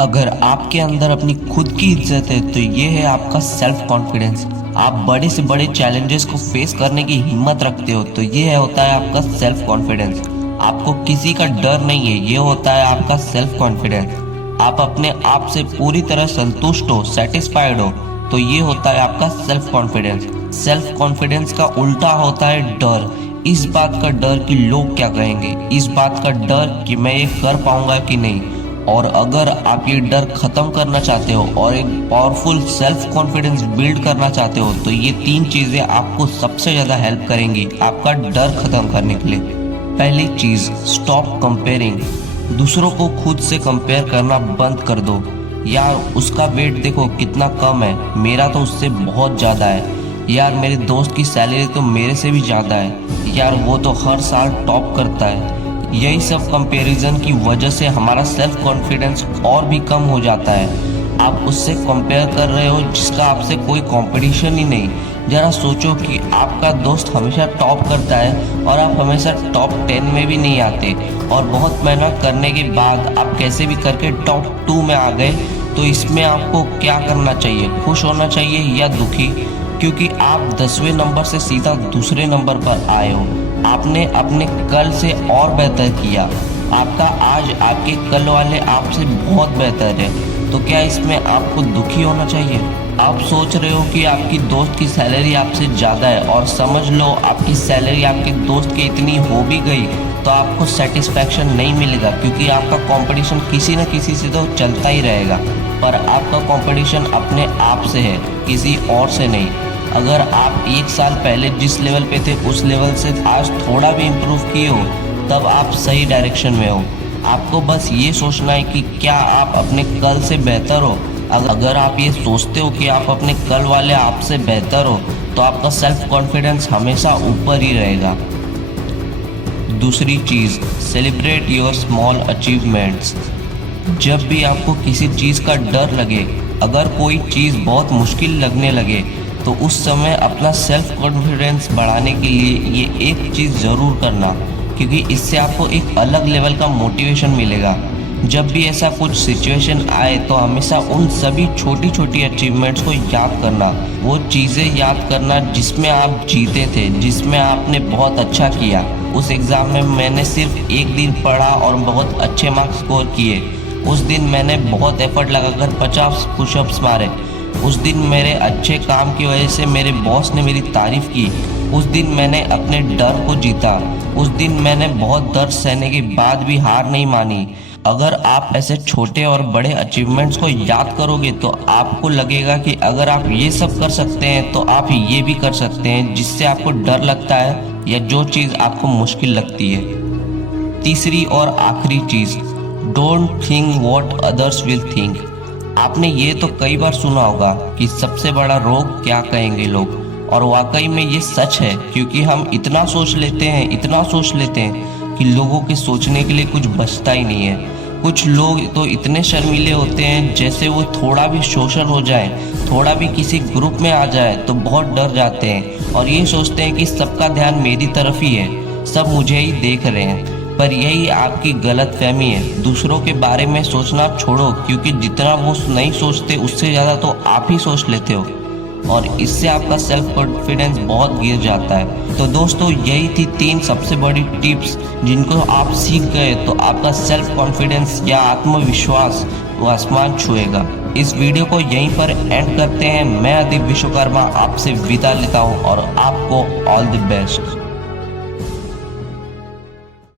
अगर आपके अंदर अपनी खुद की इज्जत है तो ये है आपका सेल्फ कॉन्फिडेंस। आप बड़े से बड़े चैलेंजेस को फेस करने की हिम्मत रखते हो तो ये है होता है आपका सेल्फ कॉन्फिडेंस। आपको किसी का डर नहीं है, ये होता है आपका सेल्फ कॉन्फिडेंस। आप अपने आप से पूरी तरह संतुष्ट हो, सेटिस्फाइड हो, तो ये होता है आपका सेल्फ कॉन्फिडेंस। सेल्फ कॉन्फिडेंस का उल्टा होता है डर। इस बात का डर कि लोग क्या कहेंगे, इस बात का डर कि मैं ये कर पाऊंगा कि नहीं। और अगर आप ये डर खत्म करना चाहते हो और एक पावरफुल सेल्फ कॉन्फिडेंस बिल्ड करना चाहते हो तो ये तीन चीजें आपको सबसे ज्यादा हेल्प करेंगी आपका डर खत्म करने के लिए। पहली चीज, स्टॉप कंपेयरिंग। दूसरों को खुद से कंपेयर करना बंद कर दो। यार उसका वेट देखो कितना कम है, मेरा तो उससे बहुत ज्यादा है। यार मेरे दोस्त की सैलरी तो मेरे से भी ज्यादा है। यार वो तो हर साल टॉप करता है। यही सब कंपैरिजन की वजह से हमारा सेल्फ कॉन्फिडेंस और भी कम हो जाता है। आप उससे कंपेयर कर रहे हो जिसका आपसे कोई कंपटीशन ही नहीं। जरा सोचो कि आपका दोस्त हमेशा टॉप करता है और आप हमेशा टॉप 10 में भी नहीं आते, और बहुत मेहनत करने के बाद आप कैसे भी करके टॉप 2 में आ गए। तो इसमें आपको क्या करना चाहिए, खुश होना चाहिए या दुखी? क्योंकि आप 10वें नंबर से सीधा दूसरे नंबर पर आए हो। आपने अपने कल से और बेहतर किया। आपका आज आपके कल वाले आपसे बहुत बेहतर है, तो क्या इसमें आपको दुखी होना चाहिए? आप सोच रहे हो कि आपकी दोस्त की सैलरी आपसे ज़्यादा है और समझ लो आपकी सैलरी आपके दोस्त की इतनी हो भी गई तो आपको सेटिस्फैक्शन नहीं मिलेगा, क्योंकि आपका कंपटीशन किसी न किसी से तो चलता ही रहेगा। पर आपका कंपटीशन अपने आप से है, किसी और से नहीं। अगर आप एक साल पहले जिस लेवल पे थे उस लेवल से आज थोड़ा भी इम्प्रूव किए हो तब आप सही डायरेक्शन में हो। आपको बस ये सोचना है कि क्या आप अपने कल से बेहतर हो। अगर आप ये सोचते हो कि आप अपने कल वाले आपसे बेहतर हो तो आपका सेल्फ कॉन्फिडेंस हमेशा ऊपर ही रहेगा। दूसरी चीज़, सेलिब्रेट योर स्मॉल अचीवमेंट्स। जब भी आपको किसी चीज़ का डर लगे, अगर कोई चीज़ बहुत मुश्किल लगने लगे, तो उस समय अपना सेल्फ कॉन्फिडेंस बढ़ाने के लिए ये एक चीज़ ज़रूर करना, क्योंकि इससे आपको एक अलग लेवल का मोटिवेशन मिलेगा। जब भी ऐसा कुछ सिचुएशन आए तो हमेशा उन सभी छोटी छोटी अचीवमेंट्स को याद करना, वो चीज़ें याद करना जिसमें आप जीते थे, जिसमें आपने बहुत अच्छा किया। उस एग्ज़ाम में मैंने सिर्फ एक दिन पढ़ा और बहुत अच्छे मार्क्स स्कोर किए। उस दिन मैंने बहुत एफर्ट लगाकर 50 पुशअप्स मारे। उस दिन मेरे अच्छे काम की वजह से मेरे बॉस ने मेरी तारीफ की। उस दिन मैंने अपने डर को जीता। उस दिन मैंने बहुत दर्द सहने के बाद भी हार नहीं मानी। अगर आप ऐसे छोटे और बड़े अचीवमेंट्स को याद करोगे तो आपको लगेगा कि अगर आप ये सब कर सकते हैं तो आप ये भी कर सकते हैं, जिससे आपको डर लगता है या जो चीज़ आपको मुश्किल लगती है। तीसरी और आखिरी चीज़, don't think what others will think. आपने ये तो कई बार सुना होगा कि सबसे बड़ा रोग क्या कहेंगे लोग, और वाकई में ये सच है, क्योंकि हम इतना सोच लेते हैं कि लोगों के सोचने के लिए कुछ बचता ही नहीं है। कुछ लोग तो इतने शर्मीले होते हैं, जैसे वो थोड़ा भी सोशल हो जाए, थोड़ा भी किसी ग्रुप में आ जाए तो बहुत डर जाते हैं और ये सोचते हैं कि सबका ध्यान मेरी तरफ ही है, सब मुझे ही देख रहे हैं। पर यही आपकी गलत फहमी है। दूसरों के बारे में सोचना छोड़ो, क्योंकि जितना वो नहीं सोचते उससे ज़्यादा तो आप ही सोच लेते हो, और इससे आपका सेल्फ कॉन्फिडेंस बहुत गिर जाता है। तो दोस्तों, यही थी 3 सबसे बड़ी टिप्स जिनको आप सीख गए तो आपका सेल्फ कॉन्फिडेंस या आत्मविश्वास वो आसमान छुएगा। इस वीडियो को यहीं पर एंड करते हैं। मैं अदीप विश्वकर्मा आपसे विदा लेता हूँ और आपको ऑल द बेस्ट।